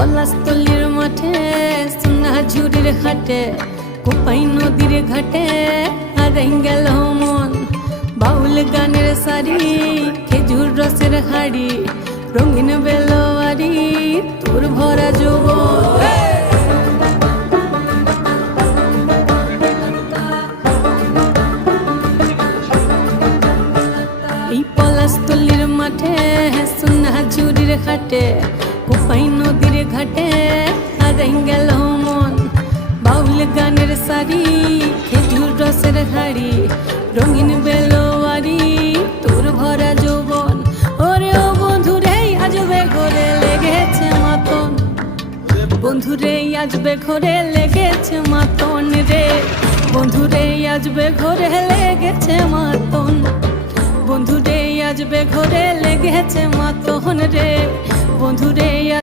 পলাশতলির মাঠে সোনা ঝুড়ির হাটে কোপাই নদীর ঘাটে হারাই গেল মন। বাউল গানের সারি খেজুর রসের হাড়ি রঙিন বেলোয়ারি তোর ভরা যৌবন। এই পলাশতলির মাঠে সোনা ঝুড়ির হাটে কোপাই নদীর ঘাটে হারাই গেল মন। বাউল গানের সারি খেজুর রসের হাড়ি রঙিন বেলোয়ারি তোর ভরা যৌবন। ওরে ও বন্ধুরে আজবে ঘরে লেগেছে মাতন, বন্ধুরে আজবে ঘরে লেগেছে মাতন রে, বন্ধুরে আজবে ঘরে লেগেছে মাতন, বন্ধুরে আজবে ঘরে লেগেছে মাতন রে, বন্ধুরে।